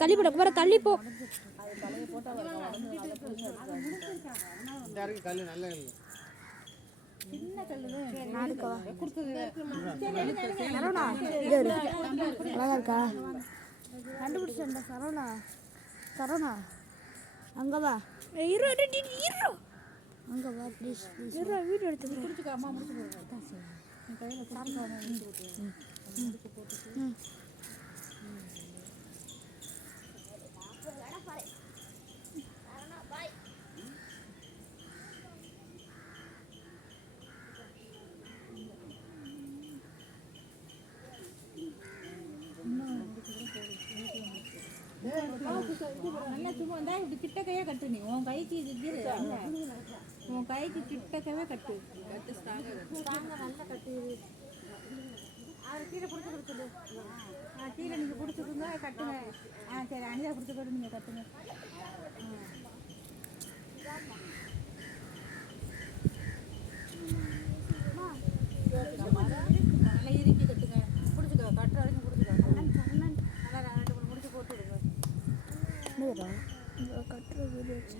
தள்ளி போட போற தள்ளி போ. கண்டுபிடிச்சா சரவணா சரவணா அங்க வா. அங்க வா ப்ளீஸ் ப்ளீஸ். வீடியோ எடுத்து குடிச்சுக்க. அம்மா முடிச்சு நல்லா சும்மா இருந்தா இப்படி கிட்டக்கையே கட்டு. நீ உன் கைக்கு இது உன் கைக்கு கிட்டக்கவே கட்டு. நல்லா கட்டு. அது கீழே பிடிச்சி சொல்லு. கீழே நீங்கள் பிடிச்சிருந்தா கட்டுங்க. சரி அனிதா பிடிச்சிக்கிட்டு நீங்கள் கட்டுங்க. நல்லா இறுக்கி கட்டுங்க. பிடிச்சிக்க. கட்டுற வரைக்கும் பிடிச்சிக்க. நல்லா 2-3 முடிச்சு போட்டு விடுங்க. கட்டுற வீடியோ வச்சு